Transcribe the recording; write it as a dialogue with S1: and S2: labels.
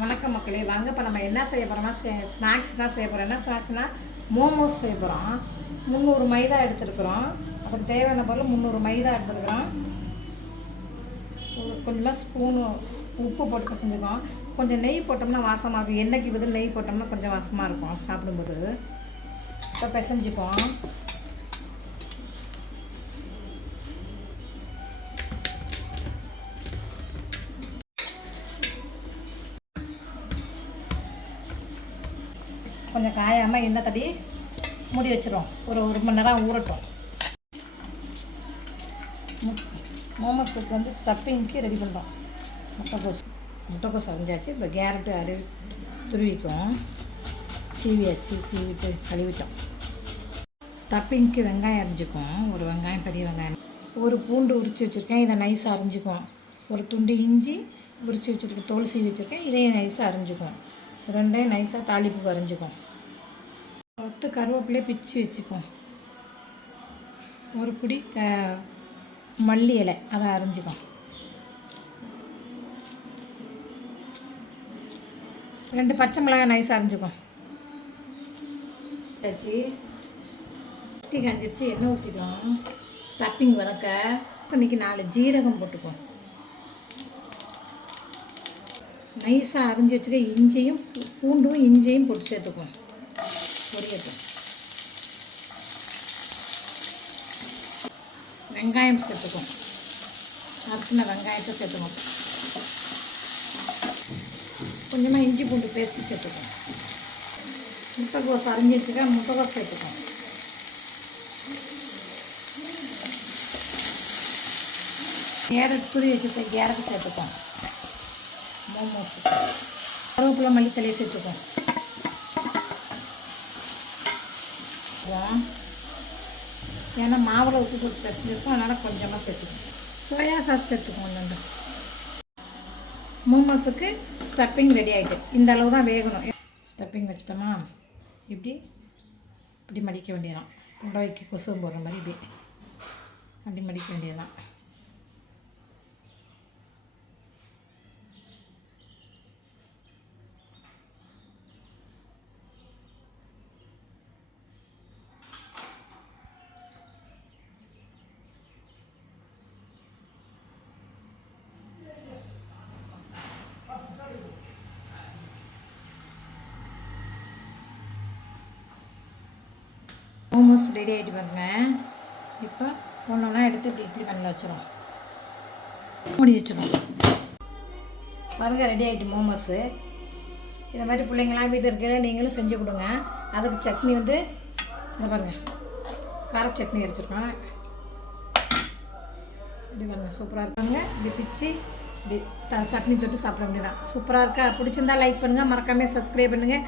S1: வணக்கம் மக்களே. வாங்க இப்போ நம்ம என்ன செய்ய போகிறோம்னா ஸ்நாக்ஸ் தான் செய்ய போகிறோம் என்ன ஸ்நாக்ஸ்னால் மோமோஸ் செய்ய போகிறோம் முந்நூறு மைதா எடுத்துருக்குறோம். அதுக்கு தேவையான பொருள் முந்நூறு மைதா எடுத்துருக்குறோம். கொஞ்சமாக ஸ்பூனு உப்பு போட்டு பிசைஞ்சுக்கோம் கொஞ்சம் நெய் போட்டோம்னா வாசமாக இருக்கும். எண்ணெய்க்கு பதில் நெய் போட்டோம்னா கொஞ்சம் வாசமாக இருக்கும். சாப்பிடும்போது. இப்போ பிசைஞ்சுப்போம் கொஞ்சம் காயாமல் எண்ணெய் தடி மூடி வச்சிரும் ஒரு ஒரு மணி நேரம் ஊறட்டும். மோமோஸுக்கு வந்து ஸ்டஃப்பிங்க்கு ரெடி பண்ணுறோம் முட்டைக்கோஸ் முட்டைக்கோஸ் அரைஞ்சாச்சு. இப்போ கேரட்டு அரு துருவிக்கும் சீவியாச்சு சீவிட்டு கழுவிட்டோம். ஸ்டஃப்பிங்க்கு வெங்காயம் அரிஞ்சுக்கும் ஒரு வெங்காயம் பெரிய வெங்காயம். ஒரு பூண்டு உரித்து வச்சுருக்கேன். இதை நைஸாக அரிஞ்சுக்கும் ஒரு துண்டு இஞ்சி உரித்து வச்சுருக்கேன் தோல் சீவி வச்சுருக்கேன். இதையும் நைஸாக அரிஞ்சுக்கும் ரெண்டையும் நைஸாக தாளிப்புக்கு அரிஞ்சுக்கும் ஒத்து கருவேப்பிலையே பிச்சு வச்சுக்கும் ஒரு பிடி க மல்லி இலை அதை அரைஞ்சிக்கும் ரெண்டு பச்சை மிளகாய் நைஸாக அரைஞ்சிக்கும் வச்சு ஊற்றி எண்ணெய் ஊற்றிக்கலாம் ஸ்டப்பிங் வதக்க இன்னைக்கு நாலு ஜீரகம் போட்டுக்குவோம் நைஸாக அரிஞ்சு வச்சுக்க இஞ்சியும் பூ- பூண்டும் இஞ்சியும் போட்டு சேர்த்துக்குவோம் பொரியட்டும் வெங்காயம் சேர்த்துக்குவோம் நறுக்கின வெங்காயத்தை சேர்த்துக்குவோம் கொஞ்சமாக இஞ்சி பூண்டு பேஸ்ட்டு சேர்த்துக்குவோம் முட்டைக்கோஸ் அரிஞ்சு வச்சுக்க முட்டைக்கோஸ் சேர்த்துக்குவோம் கேரட் துரி வச்சுருக்க கேரட் சேர்த்துக்குவோம் மோமோஸ் கருவேப்பிலை மல்லித்தலையை சேர்த்துக்குவோம் அப்புறம் ஏன்னா மாவில் உப்பு போட்டு பிசைஞ்சிருக்கோம் அதனால் கொஞ்சமாக சேர்த்துக்கோம் சோயா சாஸ் சேர்த்துக்கோம் கொஞ்சம் மோமோஸுக்கு ஸ்டப்பிங் ரெடி ஆகிட்டு இந்த அளவு தான் வேகணும். ஸ்டப்பிங் வச்சிட்டோமா இப்படி இப்படி மடிக்க வேண்டியதான் புடவைக்கு கொசு போடுற மாதிரி இப்படி. அப்படி மடிக்க வேண்டியதான் மோமோஸ் ரெடி ஆகிட்டு பாருங்க இப்போ ஒன்று ஒன்றா எடுத்து இப்படி இட்லி பண்ணில் வச்சிரும் மூடி வச்சிரும் பாருங்க ரெடி ஆகிட்டு மோமோஸு இதை மாதிரி பிள்ளைங்களாம் வீட்டில் இருக்கிற நீங்களும் செஞ்சு கொடுங்க. அதுக்கு சட்னி வந்து இந்த பாருங்க கார சட்னி அடிச்சிருக்கோம் இப்படி பாருங்க சூப்பராக இருக்காங்க. இப்படி பிச்சு இப்படி சட்னி தொட்டு சாப்பிட வேண்டியதான் சூப்பராக இருக்கா? பிடிச்சிருந்தா லைக் பண்ணுங்கள் மறக்காமல் சப்ஸ்கிரைப் பண்ணுங்கள்